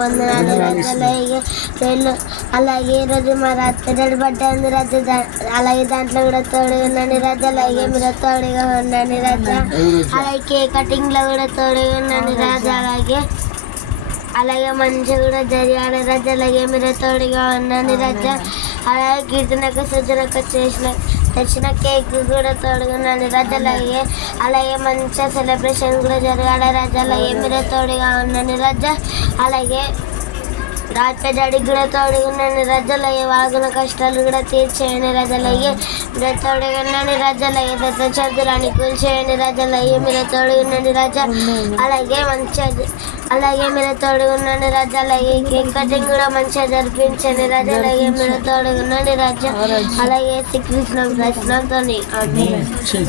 వందనాలు రాజు. అలాగే ఈరోజు మా రాత్రి బట్ట ఉంది రాజు. అలాగే దాంట్లో కూడా తోడుగా ఉన్నాను రాజు. అలాగే మీరు తోడుగా ఉన్నాను రాజు. అలాగే కేక్ కటింగ్ లో కూడా తోడుగా ఉన్నాను రాజు. అలాగే మంచిగా కూడా జరిగాడు రాజు. అలాగే మీరు తోడుగా ఉన్నాను రాజు. అలాగే కీర్తనకు సృజనకు తెచ్చిన కేక్ కూడా తోడుగున్నాను రాజు. అలాగే మంచిగా సెలబ్రేషన్ కూడా జరిగాడు రాజు. అలాగే మీరు తోడుగా ఉన్నాను రాజు. అలాగే డాడీకి కూడా తోడుగున్నాను రాజు. అలాగే వాగున కష్టాలు కూడా తీర్చేయండి రాజు. అలాగే మీరు తోడుగున్నాను రాజు. అలాగే దత్త చదువులని కూల్చేయండి రాజు. అలాగే మీరు తోడుగున్నాను రాజు. అలాగే మీరు తోడుగున్నాను రాజు. అలాగే కేక్ కటింగ్ కూడా మంచిగా జరిపించండి రాజు. అలాగే మీరు తోడుగున్నాను రాజు. అలాగే శ్రీకృష్ణంతో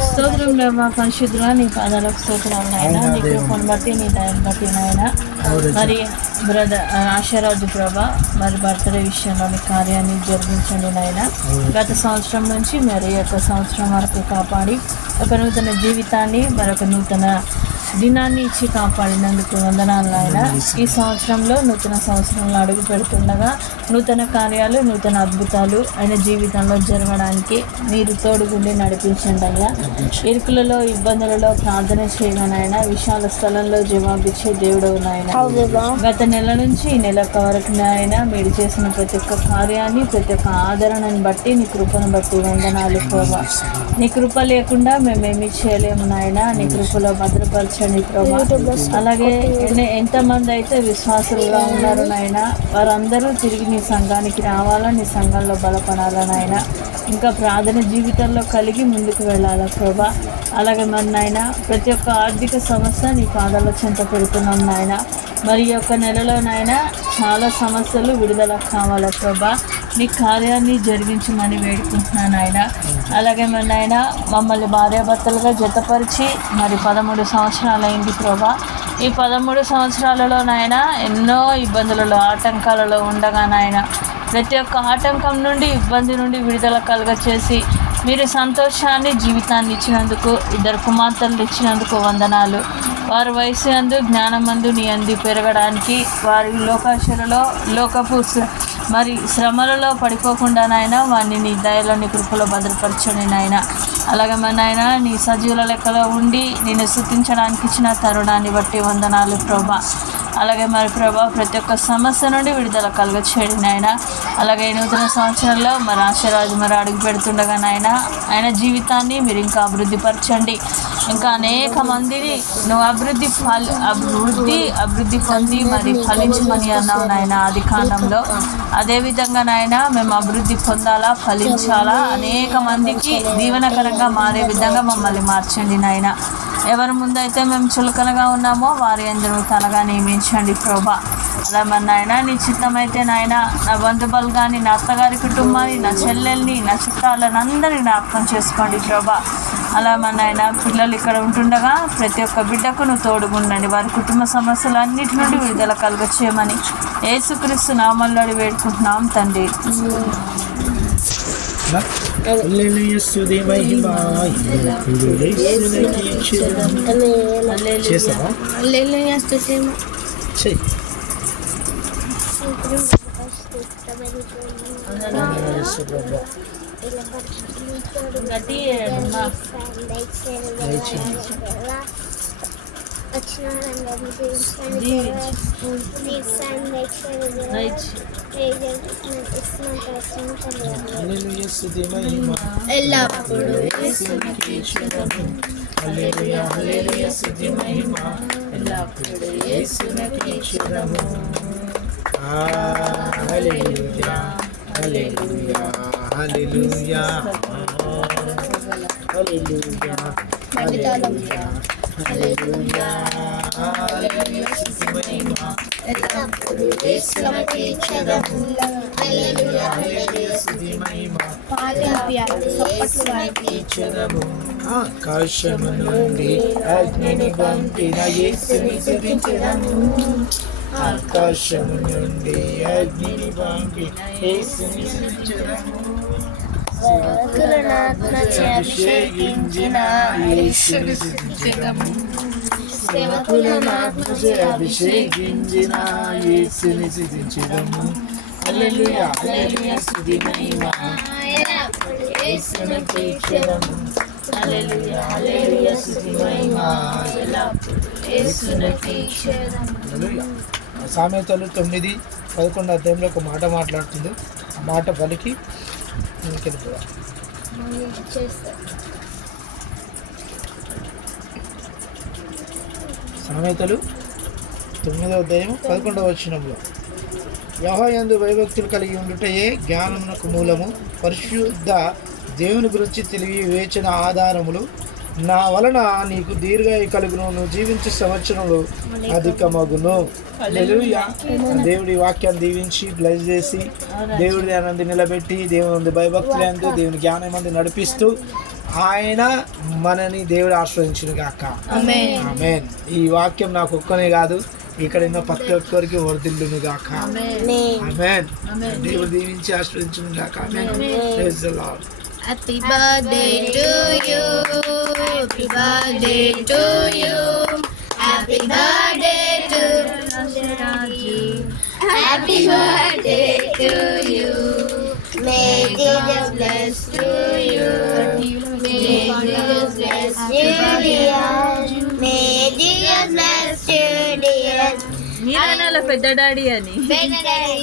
స్తోత్రం మా పరిశుద్ధుడా, నీ పాదాలకు స్తోత్రాలు నాయన. నీ కృపను బట్టి నీ దయను బట్టి నాయన. మరి బ్రదర్ ఆశారాజు ప్రభా, మరి బర్త్డే విషయంలో మీ కార్యాన్ని జరిగించండి నాయన. గత సంవత్సరం నుంచి మరి యొక్క సంవత్సరం వరకు కాపాడి ఒక నూతన జీవితాన్ని మరొక నూతన దినాన్ని ఇచ్చి కాపాడినందుకు వందనాలు నాయన. ఈ సంవత్సరంలో నూతన సంవత్సరంలో అడుగు పెడుతుండగా నూతన కార్యాలు నూతన అద్భుతాలు ఆయన జీవితంలో జరగడానికి మీరు తోడుగుండి నడిపించండి అయ్యా. ఇరుకులలో ఇబ్బందులలో ప్రార్థన చేయగానైనా విశాల స్థలంలో జవాబిచ్చే దేవుడు నాయన. గత నెల నుంచి ఈ నెల వరకు నాయన మీరు చేసిన ప్రతి ఒక్క కార్యాన్ని ప్రతి ఒక్క ఆదరణను బట్టి నీ కృపను బట్టి వందనాలు ప్రభా. నీ కృప లేకుండా మేమేమీ చేయలేము నాయన. నీ కృపలో భద్రపరచండి ప్రభా. అలాగే ఎంతమంది అయితే విశ్వాసులుగా ఉన్నారు నాయన, వారందరూ తిరిగి నీ సంఘానికి రావాలా, నీ సంఘంలో బలపడాలా నాయన. ఇంకా ప్రార్థన జీవితంలో కలిగి ముందుకు వెళ్ళాలా ప్రభా. అలాగే మరి నాయన ప్రతి ఒక్క ఆర్థిక సమస్య నీ పాదాల చెంత పెడుతున్నాం నాయన. మరి యొక్క నెలలో నాయన చాలా సమస్యలు విడుదల కావాలా ప్రభా. నీ కార్యాన్ని జరిగించమని వేడుకుంటున్నాను ఆయన. అలాగే మరి నాయన మమ్మల్ని భార్యాభర్తలుగా జతపరిచి మరి 13 సంవత్సరాలు అయింది ప్రభా. ఈ 13 సంవత్సరాలలో నాయన ఎన్నో ఇబ్బందులలో ఆటంకాలలో ఉండగా నాయన ప్రతి ఒక్క ఆటంకం నుండి ఇబ్బంది నుండి విడుదల కలుగచేసి మీరు సంతోషాన్ని జీవితాన్ని ఇచ్చినందుకు 2 కుమార్తెలు ఇచ్చినందుకు వందనాలు. వారి వయసు అందు జ్ఞానమందు నీ అంది పెరగడానికి వారి లోకాశలలో లోకపు మరి శ్రమలలో పడిపోకుండా నాయన వారిని నీ దయలో నీ కృపలో భద్రపరచండి నాయన. అలాగే మన నాయన నీ సజీవుల లెక్కలో ఉండి నిన్ను స్తుతించడానికి ఇచ్చిన తరుణాన్ని బట్టి వందనాలు ప్రభా. అలాగే మరి ప్రభా ప్రతి ఒక్క సమస్య నుండి విడుదల కలుగచేయండి నాయన. అలాగే నూతన సంవత్సరంలో మరి ఆశీర్వాదం మరి అడుగు పెడుతుండగా నాయన ఆయన జీవితాన్ని మీరు ఇంకా అభివృద్ధిపరచండి. ఇంకా అనేక మందిని నువ్వు అభివృద్ధి పొంది మరి ఫలించమని అన్నావు నాయన ఆది కాండంలో. అదేవిధంగా నాయన మేము అభివృద్ధి పొందాలా, ఫలించాలా, అనేక మందికి దీవెనకరంగా మారే విధంగా మమ్మల్ని మార్చండి నాయన. ఎవరి ముందైతే మేము చులకనగా ఉన్నామో వారి అందరూ తలగా నియమించండి ప్రభా. అలా మరి నాయన నీ చిత్తమైతే నాయన నా బంధువులు కానీ నా అత్తగారి కుటుంబాన్ని నా చెల్లెల్ని నా చుట్టాలను అందరినీ జ్ఞాపకం చేసుకోండి ప్రభా. అలా మన నాయన పిల్లలు ఇక్కడ ఉంటుండగా ప్రతి ఒక్క బిడ్డకు నువ్వు తోడుగుండండి. వారి కుటుంబ సమస్యలన్నిటి నుండి విడుదల కలుగచేయమని యేసుక్రీస్తు నామములో వేడుకుంటున్నాం తండ్రి. ఆకాశము నుండి అగ్నిని పంపిన యేసుని స్తుతించెదము. ఆకాశము నుండి అగ్నిని పంపిన యేసుని స్తుతించెదము. అభిషేకించిన యేసుని స్తుతించెదము. సేవకులను ఆత్మచే అభిషేకించిన యేసుని స్తుతించెదము. హల్లెలూయా హల్లెలూయా స్తుతి మహిమ యేసుని కీర్తించెదము. హల్లెలూయా హల్లెలూయా స్తుతి మహిమ యేసుని కీర్తించెదము. హల్లెలూయా. సామెతలు 9:11 అధ్యాయంలో ఒక మాట మాట్లాడుతుంది. ఆ మాట పలికి ముందుకెళ్ళిపోవాలి. సామెతలు 9వ అధ్యాయం 11వ వచనంలో యెహోవాయందు భయభక్తులు కలిగి ఉండుటయే జ్ఞానమునకు మూలము, పరిశుద్ధ దేవుని గురించి తెలివి వివేచన ఆధారములు. నా వలన నీకు దీర్ఘాయు కలుగును, నువ్వు జీవించే సంవత్సరంలో అధికమగును. హల్లెలూయా. దేవుడి వాక్యాన్ని దీవించి బ్లెస్ చేసి దేవుడి ధ్యానాన్ని నిలబెట్టి దేవుని భయభక్తులందు దేవుని జ్ఞానం మంది నడిపిస్తూ ఆయన మనని దేవుడు ఆశ్రయించును గాక. ఆమేన్. ఈ వాక్యం నాకు ఒక్కనే కాదు, ఇక్కడ ఉన్న ప్రతి ఒక్కరికి వర్ధిల్లును గాక. ఆమేన్. దేవుడు దీవించి ఆశ్రయించును గాక. Amen. Praise the Lord. Happy birthday to you. Happy birthday to you. Happy birthday to you. Happy birthday to you. May Jesus bless to you. May Jesus bless you, dear. May Jesus bless you, dear. మీరనాల పెద్ద daddy అని. Happy birthday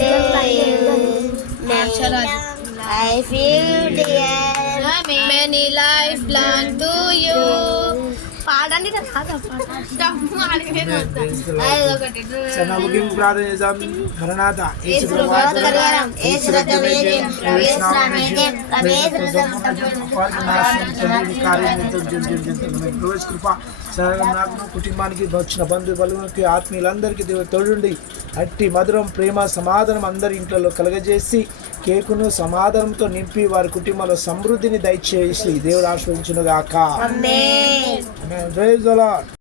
to you. Life you dear. Many life long to you. పాడండి ముగింపు ప్రార్థన చేద్దాం. మరణాత కృప నాకు కుటుంబానికి వచ్చిన బంధు బలుగునికి ఆత్మీయులందరికీ దేవుడు తోడుండి అట్టి మధురం ప్రేమ సమాధానం అందరి ఇంట్లో కలగజేసి కేకును సమాధానంతో నింపి వారి కుటుంబంలో సమృద్ధిని దయచేసి దేవుడు ఆశ్రయించును గాక. ఆమేన్. Praise the lord.